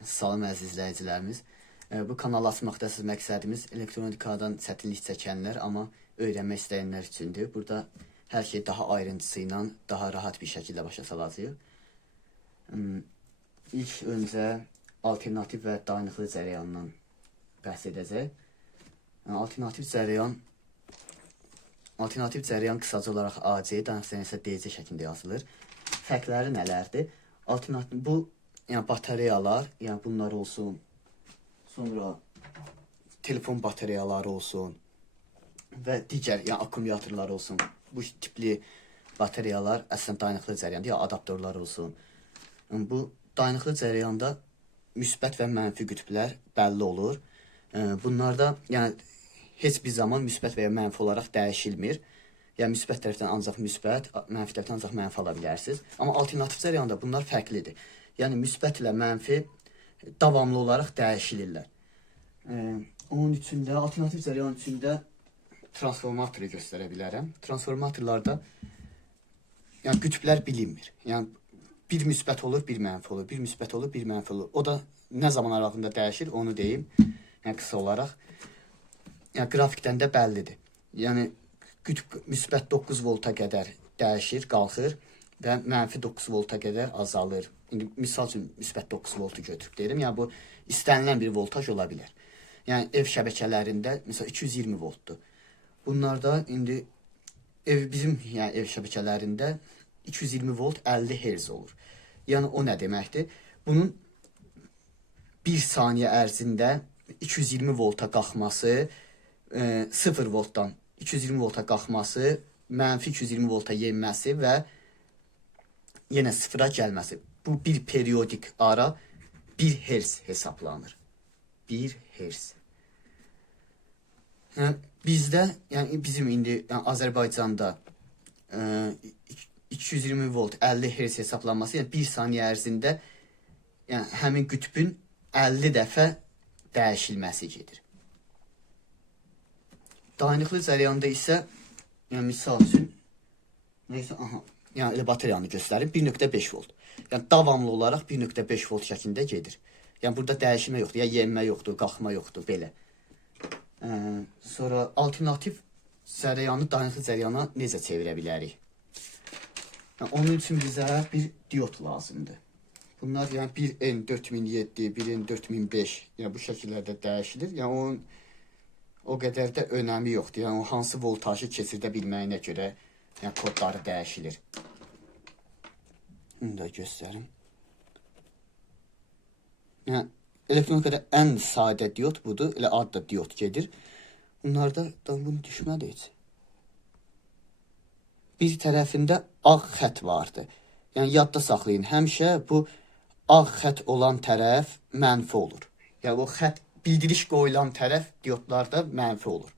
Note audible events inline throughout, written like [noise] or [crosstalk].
Salam əziz izləyicilərimiz. E, Bu kanalı açmaqda siz məqsədimiz elektronikadan çətinlik çəkənlər, amma öyrənmək istəyənlər üçündür. Burada hər şey daha ayrıntısı ilə, daha rahat bir şəkildə başa salacağıq. Hmm, İlk öncə alternativ və dayanıqlı cərəyandan bəhs edəcək. Yəni, Alternativ cərəyan Alternativ cərəyan qısaca olaraq AC, dayanıqlı isə DC şəklində yazılır. Fərqləri nələrdir? Alternativ bu yəni batareyalar, yəni bunlar olsun. Sonra telefon batareyaları olsun və digər yəni akkumulyatorlar olsun. Bu tipli batareyalar əslində dayanıqlı cərəyanda ya adaptorlar olsun. Yəni, Bu dayanıqlı cərəyanda müsbət və mənfi qütblər bəlli olur. Bunlarda yəni heç bir zaman müsbət və ya mənfi olaraq dəyişilmir. Yəni müsbət tərəfdən ancaq müsbət, mənfi tərəfdən ancaq mənfi ala bilərsiniz. Amma alternativ bunlar fərqlidir. Yəni müsbət ilə mənfi davamlı olaraq dəyişilirlər. Onun üçün də alternativ cərəyan üçün də transformatoru göstərə bilərəm. Transformatorlarda yəni qütblər bilinmir. Yəni bir müsbət olur, bir mənfi olur, bir müsbət olur, bir mənfi olur. O da nə zaman aralığında dəyişir, onu deyim. Yəni qısa olaraq. Yəni qrafikdən də bəllidir. Yəni qütb müsbət 9 volta qədər dəyişir, qalxır və mənfi 9 volta qədər azalır. İndi misal üçün müsbət 9 voltu götürüb deyirəm. Yəni bu istənilən bir voltaj ola bilər. Yəni ev şəbəkələrində məsəl 220 voltdur. Bunlarda indi ev bizim yəni ev şəbəkələrində 220 volt 50 Hz olur. Yəni o nə deməkdir? Bunun 1 saniyə ərzində 220 volta qalxması, e, 0 voltdan 220 volta qalxması, mənfi 220 volta yenməsi və yenə sıfıra gəlməsi. Bu bir periodik ara 1 Hz hesablanır. 1 Hz. Yəni bizdə, yəni bizim indi yəni Azərbaycanda ə, 220 volt 50 Hz hesablanması, yəni 1 saniyə ərzində yəni həmin qütbün 50 dəfə dəyişilməsi gedir. Dayanıqlı cərəyanda isə yəni misal üçün nəysə aha, yəni batareyanı göstərim 1.5 volt. Yəni davamlı olaraq 1.5 volt şəklində gedir. Yəni burada dəyişmə yoxdur, ya yenmə yoxdur, qalxma yoxdur belə. Ə, sonra alternativ cərəyanı dayanıqlı cərəyana necə çevirə bilərik? Yəni, onun üçün bizə bir diod lazımdır. Bunlar yəni 1N 4007, 1N 4005, yəni bu şəkillərdə dəyişilir. Yəni onun o qədər də önəmi yoxdur. Yəni o hansı voltajı keçirdə bilməyinə görə yəni kodları dəyişilir. Bunu da göstərim. Yəni elektronikada ən sadə diod budur. Elə ad da diod gedir. Bunlarda da bunu düşmədi heç. Bir tərəfində ağ xətt vardı. Yəni yadda saxlayın. Həmişə bu ağ xətt olan tərəf mənfi olur. Yəni o xətt bildiriş qoyulan tərəf diodlarda mənfi olur.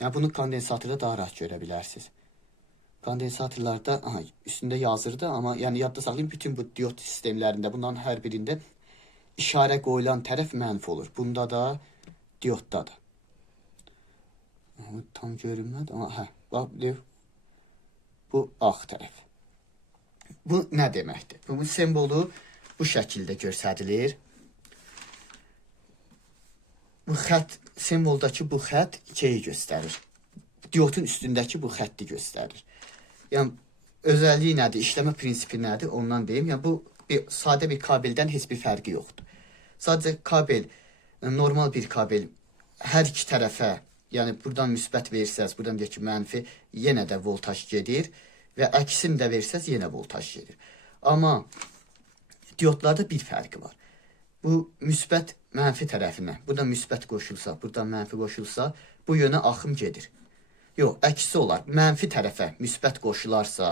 Yəni bunu kondensatorda daha rahat görə bilərsiniz. Kondensatorlarda aha, üstündə yazırdı, amma yəni yadda saxlayın bütün bu diod sistemlərində bunların hər birində işarə qoyulan tərəf mənfi olur. Bunda da diodda da. Tam görünmədi amma hə, bax bu ağ tərəf. Bu nə deməkdir? Bu simvolu bu şəkildə göstərilir. Bu xətt simvoldakı bu xətt şeyi göstərir. Diodun üstündəki bu xətti göstərir. Yəni özəlliyi nədir, işləmə prinsipi nədir, ondan deyim. Yəni bu bir sadə bir kabeldən heç bir fərqi yoxdur. Sadəcə kabel e, normal bir kabel hər iki tərəfə, yəni buradan müsbət versəz, buradan deyək ki, mənfi, yenə də voltaj gedir və əksin də versəz yenə voltaj gedir. Amma diodlarda bir fərqi var. Bu müsbət mənfi tərəfinə, buradan müsbət qoşulsa, buradan mənfi qoşulsa, bu yönə axım gedir. Yox, əksi olar. Mənfi tərəfə müsbət qoşularsa,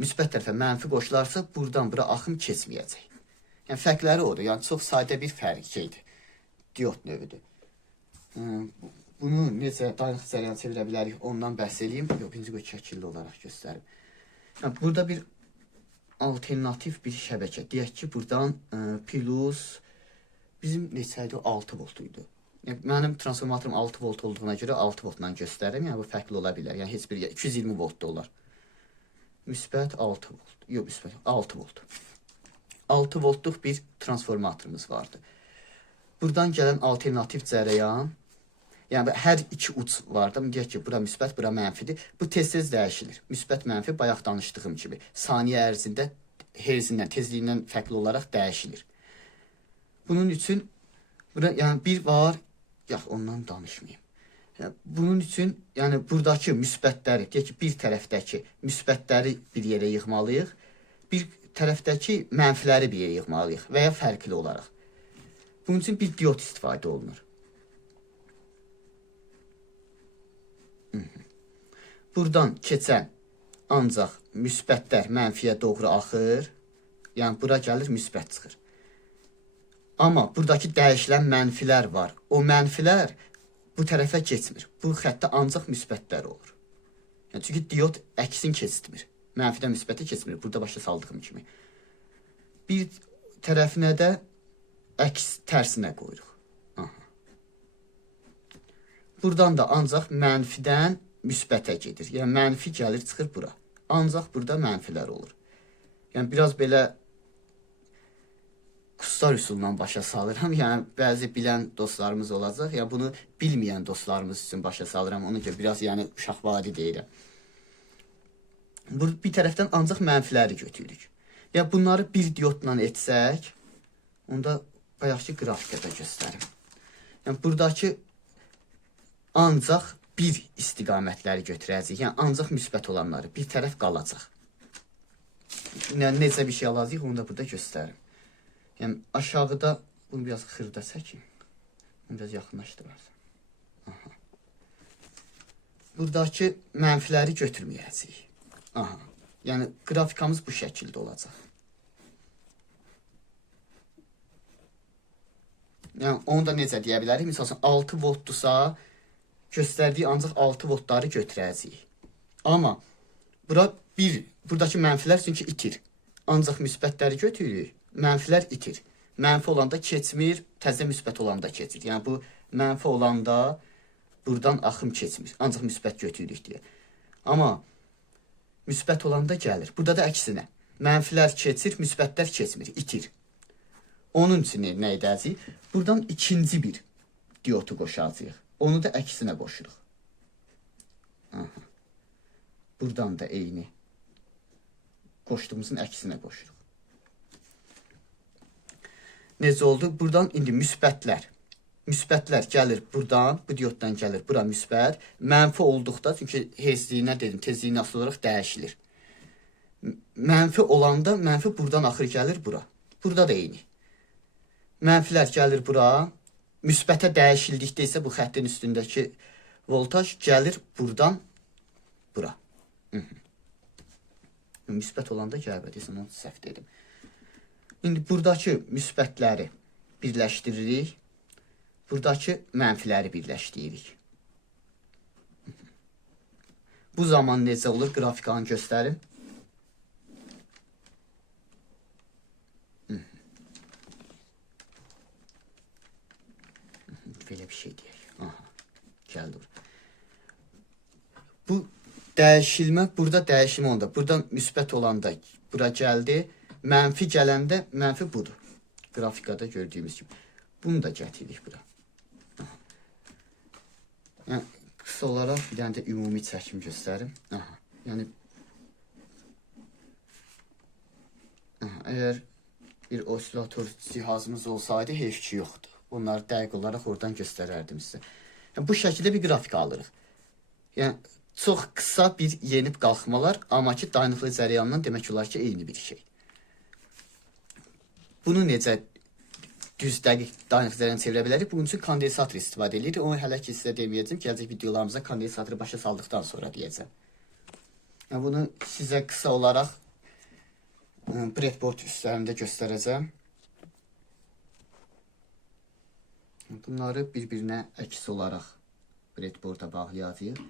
müsbət tərəfə mənfi qoşularsa, buradan bura axım keçməyəcək. Yəni fərqləri odur. Yəni çox sadə bir fərq şeydir. Diod növüdür. Bunu necə dayanıq cərəyanı çevirə bilərik, ondan bəhs eləyim. Yox, birinci qoy şəkilli olaraq göstərim. Yəni burada bir alternativ bir şəbəkə. Deyək ki, buradan ə, plus bizim neçə idi? 6 volt idi. Mənim transformatorum 6 volt olduğuna görə 6 voltla göstərirəm. Yəni bu fərqli ola bilər. Yəni heç bir 220 volt da olar. Müsbət 6 volt. Yox, müsbət 6 volt. 6 voltluq bir transformatorumuz vardı. Buradan gələn alternativ cərəyan, yəni hər iki uc var da, deyək ki, bura müsbət, bura mənfidir. Bu tez-tez dəyişilir. Müsbət, mənfi bayaq danışdığım kimi saniyə ərzində herzindən, tezliyindən fərqli olaraq dəyişilir. Bunun üçün bura yəni bir var, yax ondan danışmayım. Bunun üçün yəni buradakı müsbətləri, deyək ki, bir tərəfdəki müsbətləri bir yerə yığmalıyıq, bir tərəfdəki mənfiləri bir yerə yığmalıyıq və ya fərqli olaraq. Bunun üçün bir diod istifadə olunur. Mhm. Buradan keçən ancaq müsbətlər mənfiyə doğru axır. Yəni bura gəlir müsbət çıxır. Amma buradakı dəyişilən mənfilər var. O mənfilər bu tərəfə keçmir. Bu xəttdə ancaq müsbətlər olur. Yəni çünki diod əksin keçirtmir. Mənfidən müsbətə keçmir. Burada başa saldığım kimi. Bir tərəfinə də əks tərsinə qoyuruq. Buradan da ancaq mənfidən müsbətə gedir. Yəni mənfi gəlir çıxır bura. Ancaq burada mənfilər olur. Yəni biraz belə kurslar üsulundan başa salıram. [laughs] Yəni bəzi bilən dostlarımız olacaq. Ya bunu bilməyən dostlarımız üçün başa salıram. Ona görə biraz yəni uşaqvari deyirəm. Bu bir tərəfdən ancaq mənfiləri götürürük. Ya bunları bir diodla etsək, onda bayaqki qrafikada göstərim. Yəni buradakı ancaq bir istiqamətləri götürəcəyik. Yəni ancaq müsbət olanları bir tərəf qalacaq. Yəni necə bir şey alacağıq onu da burada göstərim. Yəni aşağıda bunu biraz xırda çəkin. Bunu biraz yaxınlaşdırarsan. Aha. Buradakı mənfiləri götürməyəcəyik. Aha. Yəni qrafikamız bu şəkildə olacaq. Yəni onu da necə deyə bilərik? Məsələn 6 voltdursa göstərdiyi ancaq 6 voltları götürəcəyik. Amma bura bir buradakı mənfilər çünki itir. Ancaq müsbətləri götürürük, mənfilər itir. Mənfi olanda keçmir, təzə müsbət olanda keçir. Yəni bu mənfi olanda burdan axım keçmir. Ancaq müsbət götürürük deyə. Amma müsbət olanda gəlir. Burada da əksinə. Mənfilər keçir, müsbətlər keçmir, itir. Onun üçün nə edəcəyik? Buradan ikinci bir diodu qoşacağıq. Onu da əksinə qoşuruq. Aha. Buradan da eyni. Qoşduğumuzun əksinə qoşuruq. Necə oldu? Buradan indi müsbətlər. Müsbətlər gəlir buradan, bu dioddan gəlir bura müsbət. Mənfi olduqda, çünki hezliyinə dedim, tezliyinə asılı olaraq dəyişilir. Mənfi olanda mənfi buradan axır gəlir bura. Burada da eyni. Mənfilər gəlir bura. Müsbətə dəyişildikdə isə bu xəttin üstündəki voltaj gəlir buradan bura. Mhm. Müsbət olanda gəlir, deyəsən onu səhv dedim. İndi buradakı müsbətləri birləşdiririk. Buradakı mənfiləri birləşdiririk. Bu zaman necə olur? Qrafikanı göstərim. Belə bir şey deyək. Aha. Gəldi. Bu dəyişilmə burada dəyişmə onda. Buradan müsbət olanda bura gəldi. Mənfi gələndə mənfi budur. Qrafikada gördüyümüz kimi. Bunu da gətiririk bura. Yəni qısa olaraq bir dənə də ümumi çəkim göstərim. Aha. Yəni Aha, əgər bir osilator cihazımız olsaydı heç ki yoxdur. Bunları dəqiq olaraq oradan göstərərdim sizə. Yəni, bu şəkildə bir qrafik alırıq. Yəni çox qısa bir yenib qalxmalar, amma ki dayanıqlı cərəyanla demək olar ki eyni bir şey. Bunu necə düz dəqiq cərəyan çevirə bilərik? Bunun üçün kondensator istifadə edirik. Onu hələ ki sizə deməyəcəm. Gələcək videolarımızda kondensatoru başa saldıqdan sonra deyəcəm. Yəni bunu sizə qısa olaraq ə, breadboard üstlərində göstərəcəm. Bunları bir-birinə əks olaraq breadboarda bağlayacağıq.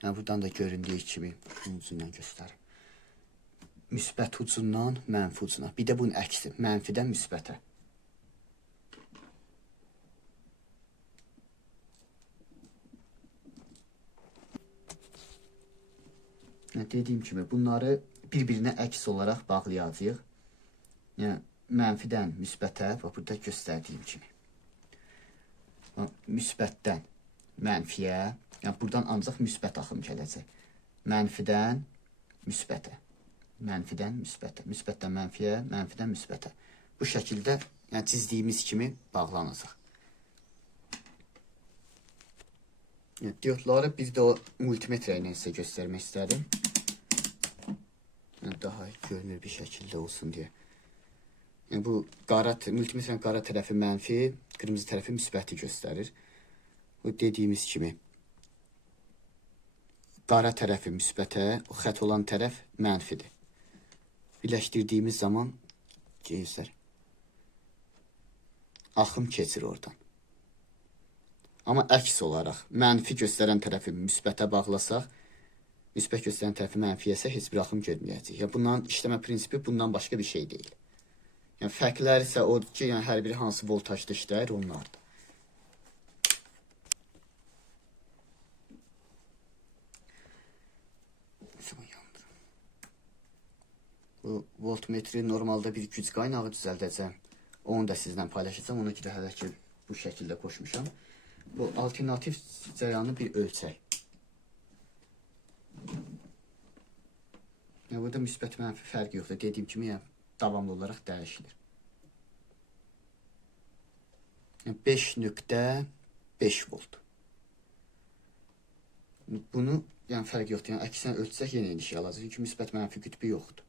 Yəni buradan da göründüyü kimi bunun ucundan göstərim. Müsbət ucundan mənfi ucuna. Bir də bunun əksi, mənfidən müsbətə. Dediyim kimi bunları bir-birinə əks olaraq bağlayacağıq. Yəni mənfidən müsbətə və burada göstərdiyim kimi. Müsbətdən mənfiyə, yəni buradan ancaq müsbət axım gələcək. Mənfidən müsbətə. Mənfidən müsbətə, müsbətdən mənfiyə, mənfidən müsbətə. Bu şəkildə, yəni çizdiyimiz kimi bağlanacaq. Yəni, diodları bir də o multimetre ilə sizə göstərmək istədim. Yəni, daha görünür bir şəkildə olsun deyə. Yəni, bu qara, multimetrenin qara tərəfi mənfi, qırmızı tərəfi müsbəti göstərir. Bu dediyimiz kimi qara tərəfi müsbətə, o xət olan tərəf mənfidir. Birləşdirdiyimiz zaman göstər. Axım keçir oradan. Amma əks olaraq mənfi göstərən tərəfi müsbətə bağlasaq, müsbət göstərən tərəfi mənfiyə heç bir axım getməyəcək. Yəni bunların işləmə prinsipi bundan başqa bir şey deyil. Yəni fərqləri isə odur ki, yəni hər biri hansı voltajda işləyir onlardır. Bu voltmetri normalda bir güc qaynağı düzəldəcəm. Onu da sizlə paylaşacağam. Ona görə hələ ki bu şəkildə qoşmuşam. Bu alternativ cəryanı bir ölçək. Yəni burada müsbət mənfi fərqi yoxdur. Dediyim kimi, yəni davamlı olaraq dəyişilir. Yəni 5.5 volt. Bunu yəni fərq yoxdur. Yəni əksinə ölçsək yenə eyni şey alacağıq. Çünki müsbət mənfi qütbü yoxdur.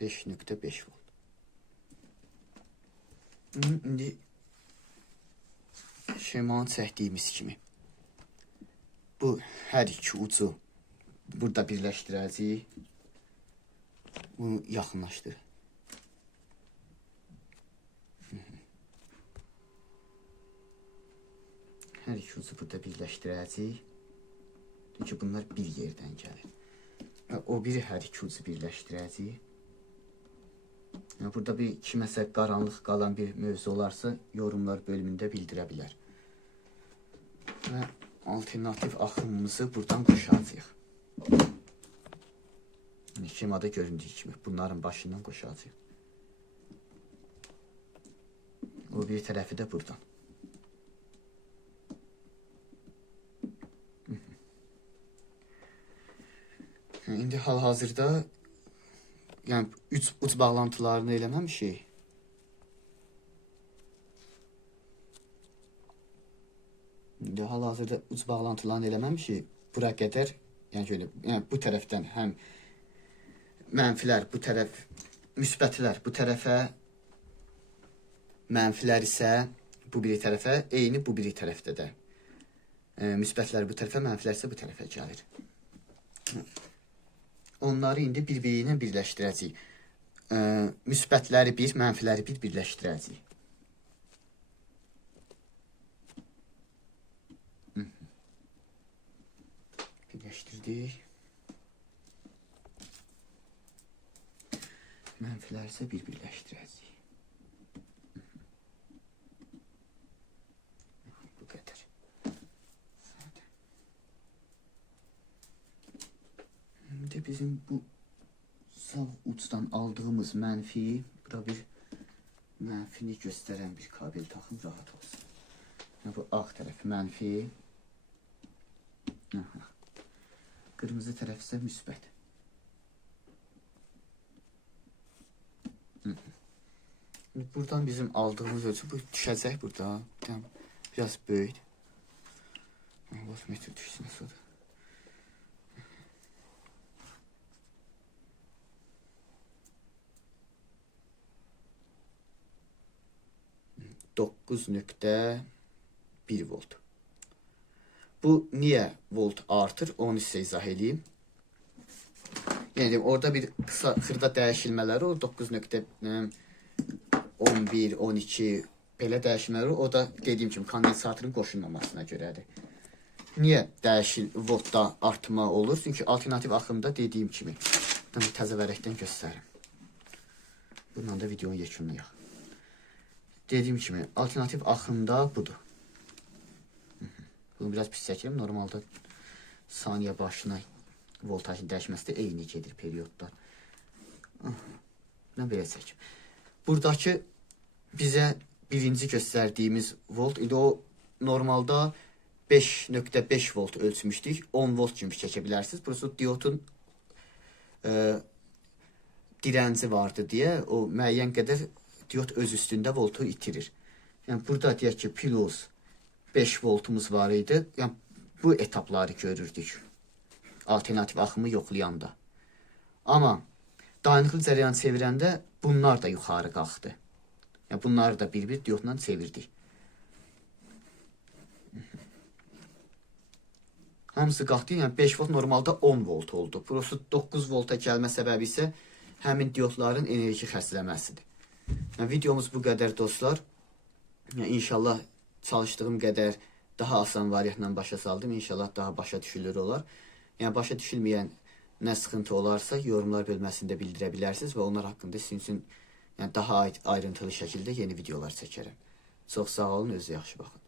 Beş nöqtə beş volt. Hı, İndi şemanı çəkdiyimiz kimi bu hər iki ucu burada birləşdirəcəyik. Bunu yaxınlaşdır. Hər iki ucu burada birləşdirəcəyik. Çünki bunlar bir yerdən gəlir. O biri hər iki ucu birləşdirəcəyik. Burada bir kiməsə qaranlıq qalan bir mövzu olarsa, yorumlar bölümündə bildirə bilər. Və alternativ axımımızı buradan qoşacağıq. Şemada göründüyü kimi bunların başından qoşacağıq. O bir tərəfi də buradan. İndi hal-hazırda yəni üç uc bağlantılarını eləməmişik. İndi hal-hazırda uc bağlantılarını eləməmişik. Bura qədər, yəni şöyle, yəni bu tərəfdən həm mənfilər, bu tərəf müsbətlər bu tərəfə, mənfilər isə bu biri tərəfə, eyni bu biri tərəfdə də. E, müsbətlər bu tərəfə, mənfilər isə bu tərəfə gəlir. Onları indi bir-biri ilə birləşdirəcəyik. E, müsbətləri bir, mənfiləri bir birləşdirəcəyik. Birləşdirdik. Mənfilər isə bir birləşdirəcəyik. Bu qədər. Şimdi bizim bu sağ uçtan aldığımız mənfi, burada bir mənfini göstərən bir kabel taxım rahat olsun. Yəni bu ağ tərəf mənfi. Aha. Qırmızı tərəf isə müsbət. Buradan bizim aldığımız ölçü bu düşəcək burada. Biraz böyük. Voltmetre düşsün sonra. 9.1 volt. Bu niye volt artır? Onu sizə izah edeyim. Yəni orada bir qısa xırda dəyişilmələri o 9.11, 12 belə dəyişmələri o da dediyim kimi kondensatorun qoşulmamasına görədir. Niyə dəyişil voltda artma olur? Çünki alternativ axımda dediyim kimi. Təzə vərəqdən göstərim. Bununla da videonun yekunlayaq. Dediyim kimi alternativ axımda budur. Bunu biraz pis çəkirim. Normalda saniyə başına voltajın dəyişməsi də eyni gedir periodda. Mən belə çəkim. Buradakı bizə birinci göstərdiyimiz volt idi. O normalda 5.5 volt ölçmüşdük. 10 volt kimi çəkə bilərsiniz. Burası diodun e, direnci vardı deyə o müəyyən qədər diod öz üstündə voltu itirir. Yəni burada deyək ki, plus 5 voltumuz var idi. Yəni bu etapları görürdük. Alternativ axımı yoxlayanda. Amma dayanıqlı cərəyan çevirəndə bunlar da yuxarı qalxdı. Yəni bunları da bir-bir diodla çevirdik. Hamısı qalxdı. Yəni 5 volt normalda 10 volt oldu. Burası 9 volta gəlmə səbəbi isə həmin diodların enerji xərcləməsidir. Videomuz bu qədər dostlar. İnşallah çalışdığım qədər daha asan variantla başa saldım. İnşallah daha başa düşülür olar. Yəni başa düşülməyən nə sıxıntı olarsa yorumlar bölməsində bildirə bilərsiniz və onlar haqqında sizin üçün yəni daha ayrıntılı şəkildə yeni videolar çəkərəm. Çox sağ olun, özünüzə yaxşı baxın.